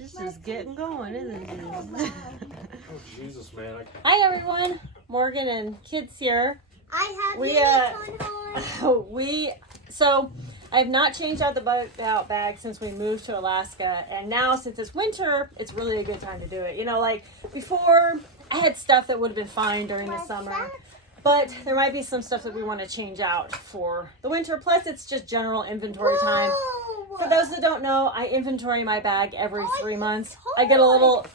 She's just getting going, isn't she? Oh, Jesus, man. Hi, everyone. Morgan and kids here. I have not changed out the bug out bag since we moved to Alaska, and now since it's winter, it's really a good time to do it. You know, like before, I had stuff that would have been fine during the summer, but there might be some stuff that we want to change out for the winter. Plus, it's just general inventory time. For those that don't know, I inventory my bag every 3 months. I get a little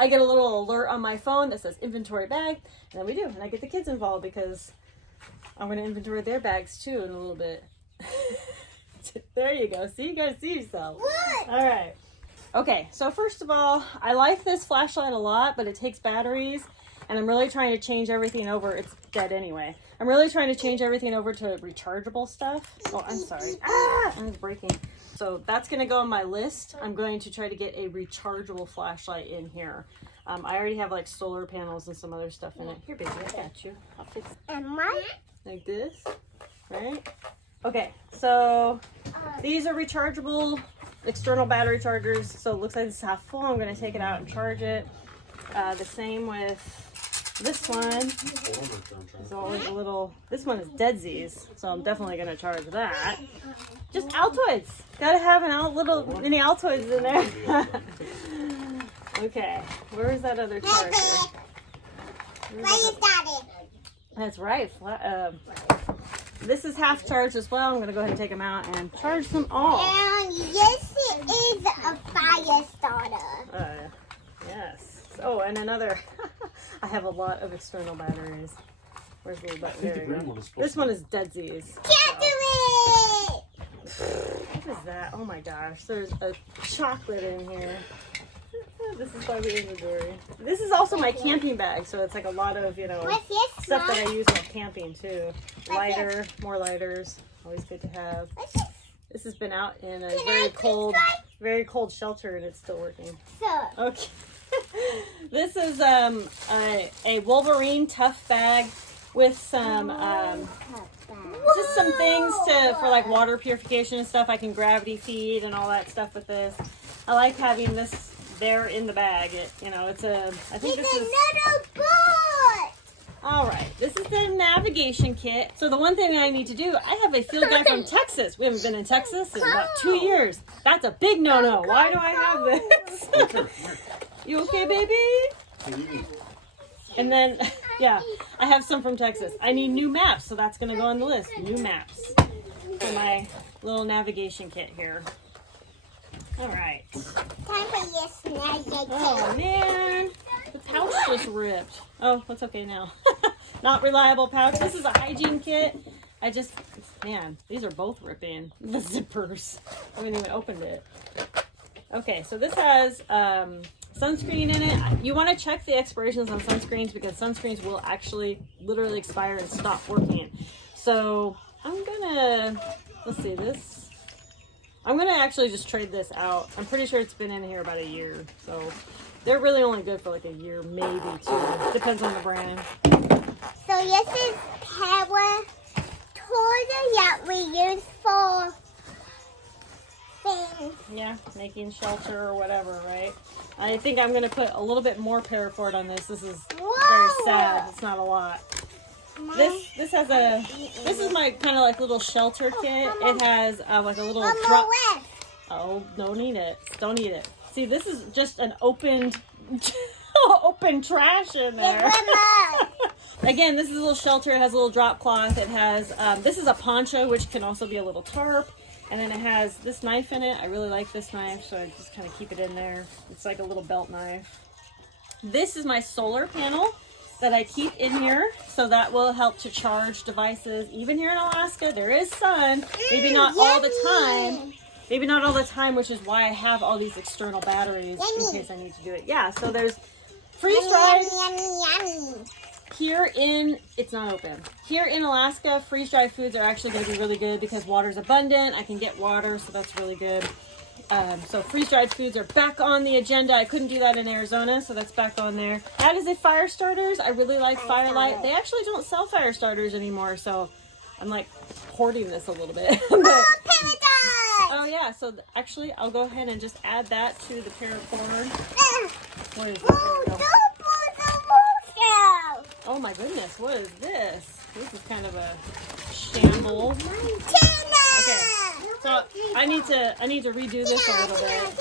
alert on my phone that says inventory bag, and then we do, and I get the kids involved because I'm going to inventory their bags too in a little bit. There you go. See, you guys see yourself. What? All right. Okay, so first of all, I like this flashlight a lot, but it takes batteries, and I'm really trying to change everything over. It's dead anyway. I'm really trying to change everything over to rechargeable stuff. Oh, I'm sorry. I'm breaking. So that's going to go on my list. I'm going to try to get a rechargeable flashlight in here. I already have like solar panels and some other stuff in it. Here, baby, I got you. I'll fix it. Am I? Like this, right? Okay, so these are rechargeable external battery chargers. So it looks like it's half full. I'm going to take it out and charge it. The same with this one. It's always a little. This one is deadsies, so I'm definitely going to charge that. Just Altoids. Got to have little mini Altoids in there. Okay, where is that other charger? That's right. This is half charged as well. I'm going to go ahead and take them out and charge them all. And yes, it is a fire starter. Yes. Oh, and another. I have a lot of external batteries. Where's the little button? There you go. This one is deadsies. Can't do it! What is that? Oh my gosh. There's a chocolate in here. This is by the inventory. This is also my camping bag, so it's like a lot of, What's this, stuff that I Mom? use while camping too. Lighter, more lighters. Always good to have. What's this? This has been out in a Can very I cold, try? very cold shelter, and it's still working. So, Okay. This is a Wolverine tough bag with some just some things for like water purification and stuff. I can gravity feed and all that stuff with this. I like having this there in the bag. It's I think this is another boat! all right. This is the navigation kit. So the one thing I need to do, I have a field guide from Texas. We haven't been in Texas in about 2 years. That's a big no-no. Why do I have this? You okay, baby? And then, yeah, I have some from Texas. I need new maps, so that's going to go on the list. New maps for my little navigation kit here. All right. Time for your snazzy. Oh, man. The pouch just ripped. Oh, that's okay now. Not reliable pouch. This is a hygiene kit. Man, these are both ripping. The zippers. I haven't even opened it. Okay, so this has sunscreen in it. You want to check the expirations on sunscreens because sunscreens will actually literally expire and stop working. So I'm gonna, let's see this. I'm gonna actually just trade this out. I'm pretty sure it's been in here about a year. So they're really only good for like a year, maybe 2. Depends on the brand. So this is power tools that we use for things. Yeah, making shelter or whatever, right? I think I'm going to put a little bit more paracord on this. This is very sad. It's not a lot. This is my kind of like little shelter kit. It has like a little drop. Oh, don't eat it. Don't eat it. See, this is just an open trash in there. Again, this is a little shelter. It has a little drop cloth. It has, this is a poncho, which can also be a little tarp. And then it has this knife in it. I really like this knife, so I just kind of keep it in there. It's like a little belt knife. This is my solar panel that I keep in here, so that will help to charge devices. Even here in Alaska, there is sun. Maybe not all the time. Maybe not all the time, which is why I have all these external batteries in case I need to do it. Yeah, so there's freeze-dried. It's not open. Here in Alaska, freeze-dried foods are actually going to be really good because water's abundant. I can get water, so that's really good. So freeze-dried foods are back on the agenda. I couldn't do that in Arizona, so that's back on there. That is a fire starters. I really like Firelight. They actually don't sell fire starters anymore, so I'm like hoarding this a little bit. Oh yeah, so actually I'll go ahead and just add that to the paracord. What is Oh, this? don't put the motion. Oh my goodness, what is this? This is kind of a shamble. Okay, so I need to redo this a little bit.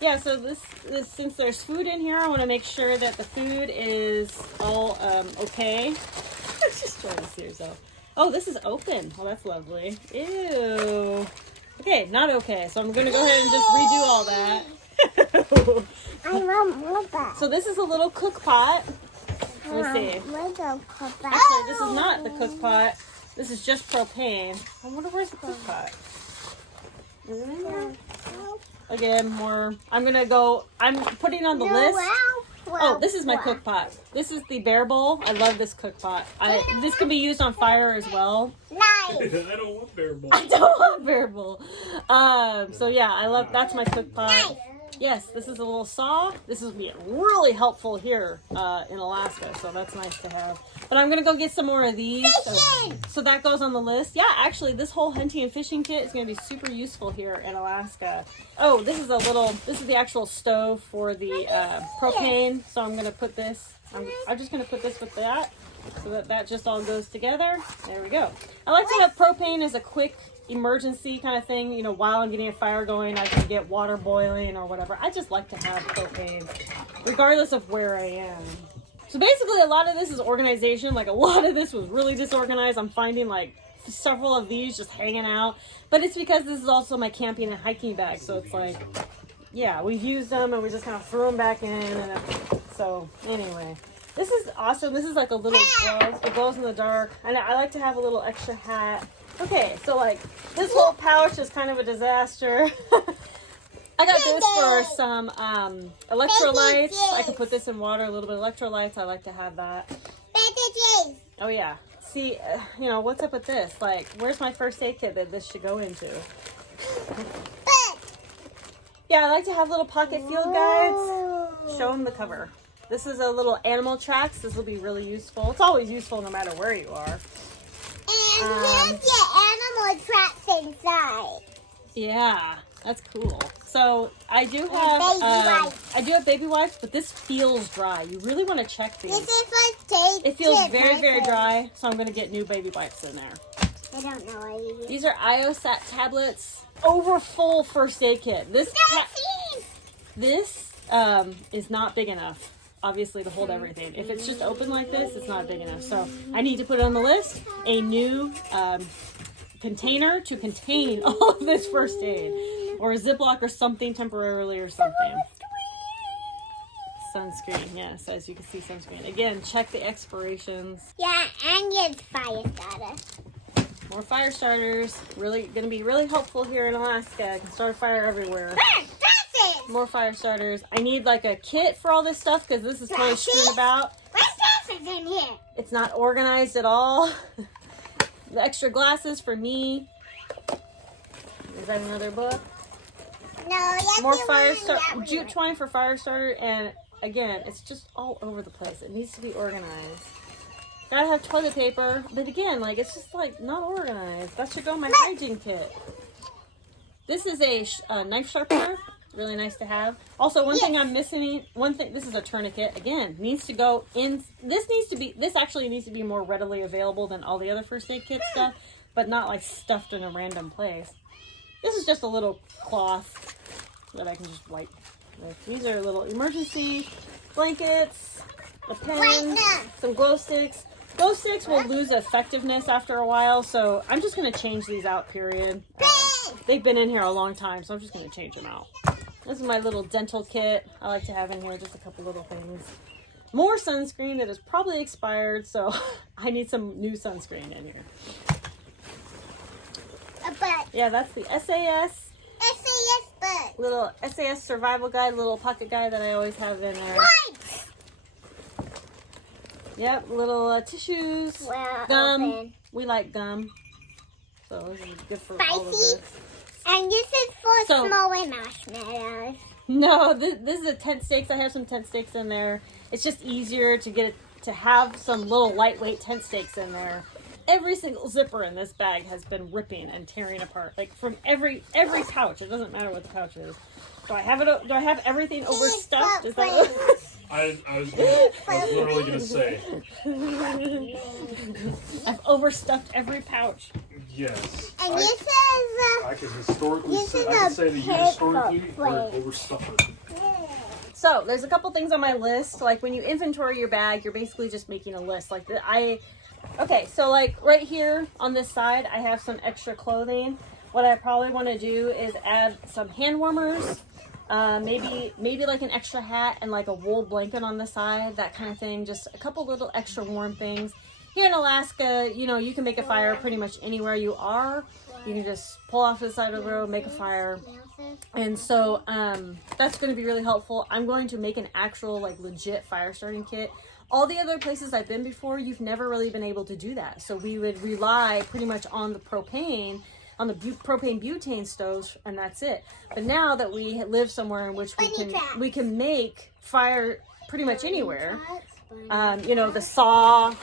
Yeah, so this since there's food in here, I want to make sure that the food is all okay. Just trying to see yourself. Oh, this is open. Oh, that's lovely. Ew. Okay, not okay. So I'm gonna go ahead and just redo all that. I want more back. So this is a little cook pot. Let me see. Actually, this is not the cook pot. This is just propane. I wonder where's the cook pot. Is it in there? Again, more. I'm putting on the list. Oh, this is my cook pot. This is the Bear Bowl. I love this cook pot. This can be used on fire as well. Nice. I don't want Bear Bowl. I don't want Bear Bowl. So yeah, that's my cook pot. Nice. Yes, this is a little saw. This is really helpful here in Alaska, so that's nice to have. But I'm gonna go get some more of these. So that goes on the list. Yeah, actually, this whole hunting and fishing kit is gonna be super useful here in Alaska. Oh, this is the actual stove for the propane. So I'm gonna put this. I'm just gonna put this with that, so that just all goes together. There we go. I like to have propane as a quick emergency kind of thing, while I'm getting a fire going, I can get water boiling or whatever. I just like to have propane regardless of where I am. So basically a lot of this is organization. Like a lot of this was really disorganized. I'm finding like several of these just hanging out, but it's because this is also my camping and hiking bag. So it's like, yeah, we've used them and we just kind of threw them back in. And so anyway, this is awesome. This is like a little glow. It glows in the dark. And I like to have a little extra hat. Okay, so like this whole pouch is kind of a disaster. I got this for some electrolytes. I can put this in water, a little bit of electrolytes. I like to have that. Oh yeah. See, what's up with this? Like, where's my first aid kit that this should go into? Yeah, I like to have little pocket field guides. Show them the cover. This is a little animal tracks. This will be really useful. It's always useful no matter where you are. And here's your animal traps inside. Yeah, that's cool. So I do have baby wipes, but this feels dry. You really want to check these. This is what it feels very, very dry, so I'm going to get new baby wipes in there. I don't know what you use. These are IOSAT tablets. Over full first aid kit. This is not big enough, obviously, to hold everything. If it's just open like this, it's not big enough. So I need to put on the list a new container to contain all of this first aid, or a Ziploc or something temporarily or something. Sunscreen, yes, as you can see, sunscreen. Again, check the expirations. Yeah, and your fire starter. More fire starters. Really going to be really helpful here in Alaska. I can start a fire everywhere. More fire starters. I need like a kit for all this stuff because this is totally strewn about. Where's glasses in here? It's not organized at all. The extra glasses for me. Is that another book? No, more fire starter. Jute twine for fire starter. And again, it's just all over the place. It needs to be organized. Gotta have toilet paper. But again, like it's just like not organized. That should go in my hygiene kit. This is a knife sharpener. Really nice to have. Also, one thing I'm missing, this is a tourniquet. Again, needs to go in. This actually needs to be more readily available than all the other first aid kit stuff, but not like stuffed in a random place. This is just a little cloth that I can just wipe with. These are little emergency blankets, a pen, some glow sticks. Glow sticks will lose effectiveness after a while, so I'm just going to change these out, period. They've been in here a long time, so I'm just going to change them out. This is my little dental kit. I like to have in here just a couple little things. More sunscreen that is probably expired, so I need some new sunscreen in here. Yeah, that's the SAS. SAS book. Little SAS survival guide, little pocket guide that I always have in there. Wipes. Yep, little tissues, Well, gum. open. We like gum, so this is good for all of Spicy. this. And this is for smaller marshmallows. No, this is a tent stakes. I have some tent stakes in there. It's just easier to have some little lightweight tent stakes in there. every single zipper in this bag has been ripping and tearing apart. Like from every pouch. It doesn't matter what the pouch is. Do I have it? Do I have everything overstuffed? Is that what? I was literally gonna say. I've overstuffed every pouch. Yes. And this is I can historically this say, is I can a say that you paper historically plate. are overstuffed. So there's a couple things on my list. Like when you inventory your bag, you're basically just making a list. Like okay, so like right here on this side, I have some extra clothing. What I probably want to do is add some hand warmers, maybe like an extra hat and like a wool blanket on the side, that kind of thing. Just a couple little extra warm things. Here in Alaska, you know, you can make a fire pretty much anywhere you are. You can just pull off to the side of the road, make a fire. And so that's going to be really helpful. I'm going to make an actual like legit fire starting kit. All the other places I've been before, you've never really been able to do that. So we would rely pretty much on the propane, on the propane butane stoves, and that's it. But now that we live somewhere in which we can make fire pretty much anywhere, you know, the saw,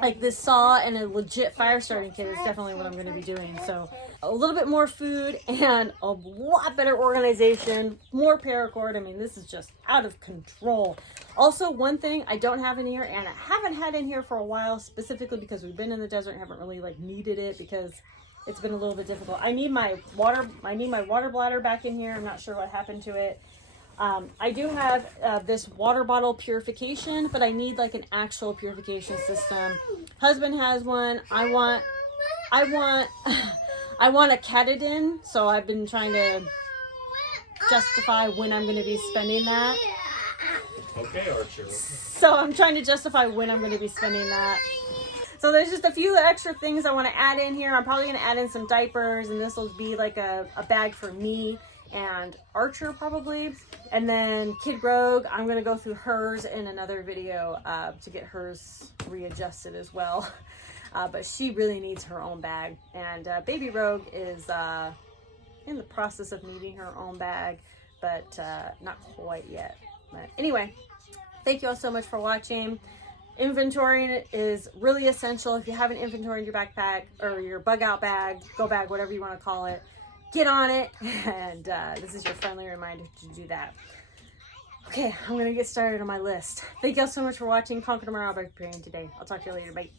like this saw and a legit fire starting kit is definitely what I'm going to be doing. So a little bit more food and a lot better organization, more paracord. I mean, this is just out of control. Also, one thing I don't have in here, and I haven't had in here for a while, specifically because we've been in the desert and haven't really like needed it because it's been a little bit difficult. I need my water bladder back in here. I'm not sure what happened to it. I do have this water bottle purification, but I need like an actual purification system. Husband has one. I want a Katadyn, so I've been trying to justify when I'm going to be spending that. Okay, Archer. So I'm trying to justify when I'm going to be spending that. So there's just a few extra things I want to add in here. I'm probably going to add in some diapers, and this will be like a bag for me and Archer probably. And then Kid Rogue, I'm going to go through hers in another video to get hers readjusted as well. But she really needs her own bag. And Baby Rogue is in the process of needing her own bag, but not quite yet. But anyway, thank you all so much for watching. Inventorying is really essential. If you haven't inventoried your backpack or your bug out bag, go bag, whatever you want to call it, get on it. And this is your friendly reminder to do that. Okay, I'm going to get started on my list. Thank you all so much for watching. Conquer tomorrow by preparing today. I'll talk to you later. Bye.